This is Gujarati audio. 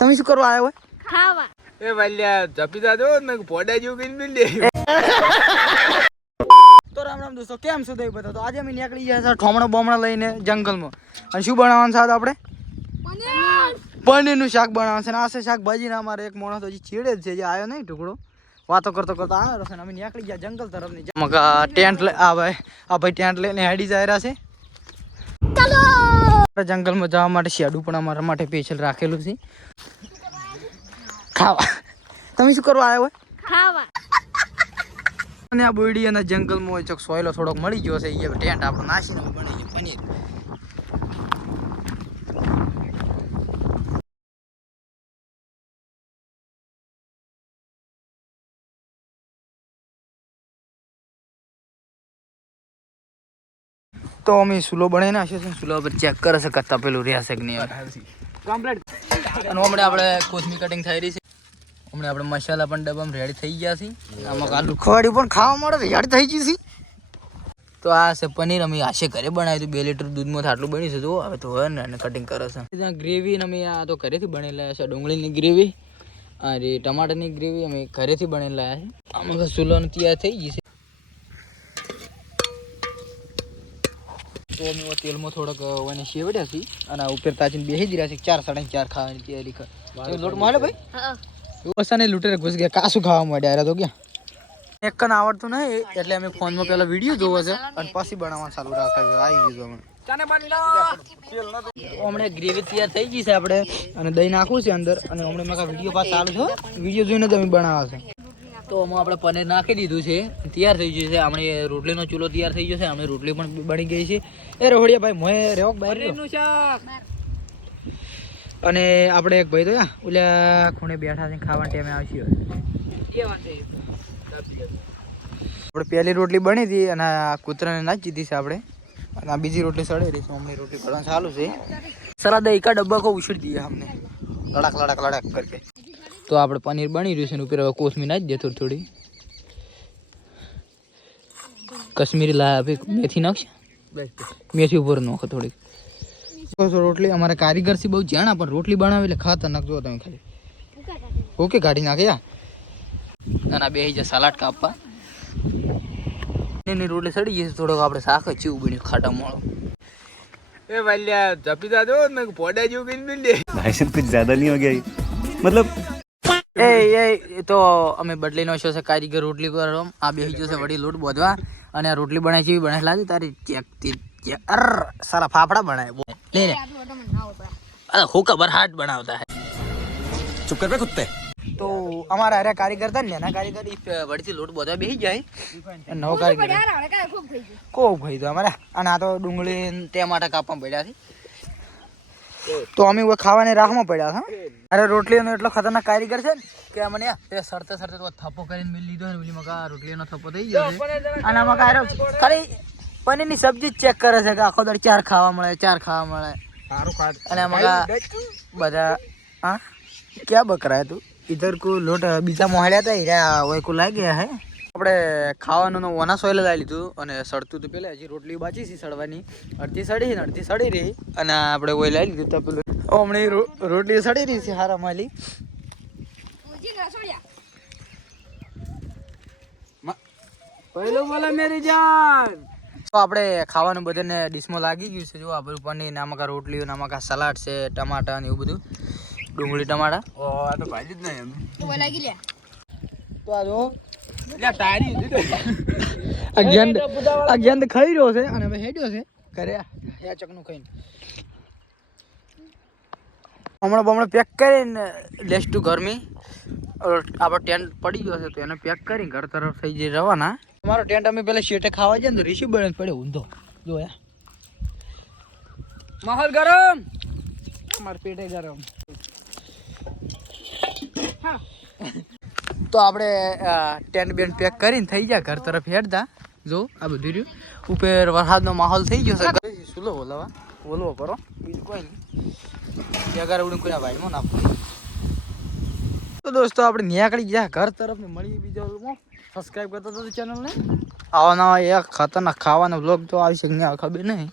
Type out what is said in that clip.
તમે શું કરવા આવ્યા હોય? ખાવા. એ વાલ્યા જપી દા દો ને પોડા જેવું કઈ મિલ દે. તો રામ રામ દોસ્તો, કેમ છો દેવ બધા? તો આજે અમે નીકળી ગયા છે ઠોમણા બોમણા લઈને જંગલમાં. અને શું બનાવવાનું છે આપણે? પનીરનું શાક બનાવવાનું છે. અને આ છે શાકભાજી ના અમારે એક માણસ હજી ચીડે જ છે, જે આવ્યો નહીં ટુકડો, વાતો કરતો કરતો આવ્યો છે. અમે નીકળી ગયા જંગલ તરફની. ટેન્ટ આ ભાઈ ટેન્ટ લઈને હેડી જાય રહ્યા છે. જંગલમાં જવા માટે શેડું પણ અમારા માટે સ્પેશિયલ રાખેલું છે. ખાવા. તમે શું કરવા આવ્યા હોય? ખાવા. અને આ બોયડી અને જંગલમાં ચોક સોયલો થોડોક મળી ગયો છે. એ ટેન્ટ આપણે નાસીને બની ગયું પનીર. તો અમે સુલો બનાવી નાખ્યો છે. સુલા પર ચેક કરે છે કત્તા પેલું રહ્યા છે કે નહીં કમ્પ્લીટ. અને હમણાં આપણે કોથમી કટિંગ થઈ રહી છે. હમણાં આપણે મસાલા પણ ડબ્બામાં રેડી થઈ ગયા છે. આમાં આલુ ખવાડી પણ ખાવા મળે રેડી થઈ ગઈ છે. તો આ છે પનીર. અમે આશે ઘરે બનાવ્યું હતું. 2 લીટર દૂધમાં આટલું બની છે. જો હવે તો હોય ને કટિંગ કરે છે. ત્યાં ગ્રેવી અમે આ તો ઘરેથી બનેલા છે. ડુંગળીની ગ્રેવી અને ટમાટરની ગ્રેવી અમે ઘરેથી બનેલા છે. આમાં સુલાનું તૈયાર થઈ ગઈ છે. તો અમે તેલમાં થોડોક એને શેવડ્યા છે અને ઉપર તાજીને બેસી જ રહ્યા છે. 4 સાડા 4 ખાવાની તૈયારી કર. લોટ મળે ભાઈ? હા. વસાને લૂંટેરે ઘુસ ગયા. કાશું ખાવા માંડ્યા તો ક્યાં એક કન આવડતું નહીં, એટલે અમે ફોનમાં પેલા વિડીયો જોવો છે અને પછી બનાવવાનું ચાલુ રાખ્યું. આવી ગયું હમણાં ગ્રેવી તૈયાર થઈ ગઈ છે આપણે, અને દહીં નાખવું છે અંદર. અને હમણાં મેં વિડીયો પાસ ચાલુ છે, વિડીયો જોઈને જ અમે બનાવવા છે. તો આમાં આપણે પનીર નાખી દીધું છે, તૈયાર થઈ ગયું છે. આપણે રોટલીનો ચૂલો તૈયાર થઈ ગયો છે. આપણે રોટલી પણ બની ગઈ છે. એ રોહડિયા ભાઈ મોએ રેવો બહાર શાક. અને આપણે એક ભાઈ તો ઓલા ખૂણે બેઠા છે, ખાવાના ટાઈમે આવશે. આપણે પહેલી રોટલી બની હતી અને કૂતરાને નાચી દીધી છે આપણે. અને આ બીજી રોટલી સડે રહી છે. અમને રોટલી કરવાનું ચાલુ છે. સલાદ એકા ડબ્બા કો ઉછળી દીએ અમને લડક લડક લડક કરકે. તો આપણે પનીર બની રહ્યું છે ને ઉપર હવે કોથમીર નાખી દે થોડી થોડી. કશ્મીરી મેથી નાખશે, મેથી ઉપર નાખો થોડીક. રોટલી અમારા કારીગર છે બહુ જાણા, પણ રોટલી બનાવે એટલે ખાતા નાખજો તમે ખાલી. ઓકે કાઢી નાખે યા. અને બે જ સલાડ કાપવા. એની રોટલી સડી ગઈ છે. થોડોક આપણે શાક જ ચીવું બન્યું ખાટા મોળો. એ વાલ્યા જપી દા દો ને પોડા જેવું કઈ મિલ દે. भाई साहब कुछ ज्यादा नहीं हो गया मतलब એ તો અમે બદલીનો શો છે કારીગર રોટલી કરવા. આ બેસી ગયો છે વળી લોટ બોધવા. અને આ રોટલી બનાવી છે બનાવી લાગી તારી ચેક સારા ફાફડા બનાવે લે લે. અરે હુકા બરહાટ બનાવતા હે. चुप कर बे कुत्ते. તો અમારા અરે કારીગર હતા ને એના કારીગર વળીથી લોટ બોધવા બેસી જાય. નવો કારીગર ખૂબ ભાઈ તો અમારા. અને આ તો ડુંગળી ટમાટા કાપવા પડ્યા છે. તો અમે ખાવાની રાહમાં પડ્યા હતા. અરે રોટલીનો એટલો ખતરનાક કારીગર છે ને કે મને સરતે સરતે તો થપ્પો કરીને મિલ લીધો ને ઓલી મકા રોટલીનો થપ્પો થઈ ગયો છે. અને આમાં કાયરો ખાલી પનીરની સબ્જી ચેક કરે છે કે આખો દર 4 ખાવા મળે 4 ખાવા મળે. અને આમાં બધા હા ક્યાં બકરા તું ઇધર કો લોટ બીજા મોહલ્યા હતા હીરા હોય કો લાગી ગયા હે. આપણે ખાવાનું ઓના સોયલે લાવી લીધું અને સડતું તો પેલા હજી રોટલી બાકી છે સડવાની. અડધી સડી ને અડધી સડી રહી. અને આપણે ઓય લાવી લીધું તો પેલું હમણાં રોટલી સડી રહી છે હારા માલી. પહેલો બોલા મેરી જાન. તો આપણે ખાવાનું બધાને ડીશમાં લાગી ગયું છે. જો આ બધું પનીર નામકા રોટલી નામકા સલાડ છે, ટમાટા ને એવું બધું, ડુંગળી ટમાટા. ઓ આ તો ભાજી જ નહીં એમ. તો આ જો તારી અજંત ખાઈ રહ્યો છે અને હવે હેડ્યો છે ઘરે આ ચકનું ખાઈને. હમણાં પેક કરીને લેસ ટુ ગરમી આપણો ટેન્ટ પડી ગયો છે તો એને પેક કરીને ઘર તરફ થઈ જઈ રવાના. અમારો ટેન્ટ અમે પેલા શેટે ખાવા જાય ને તો ઋષિ બને પડે ઊંધો જો માહોલ ગરમ, મારા પેટે ગરમ. તો આપણે ટેન્ટ બેન્ટ પેક કરીને થઈ જાય ઘર તરફ હેડતા. જો આ બધું રહ્યું ઉપર વરસાદનો માહોલ થઈ ગયો છે. સુલો બોલવો કરો બીજું કોઈ નહીં. ત્યાં ઉડું કોઈ ભાઈમાં નાખો. તો દોસ્તો આપણે નીકળી ગયા ઘર તરફ ને મળીએ બીજા સબસ્ક્રાઈબ કરતા તો ચેનલને. આવા નવા એક ખતરનાક ખાવાનો બ્લોગ તો આવી શકે ખબર નહીં.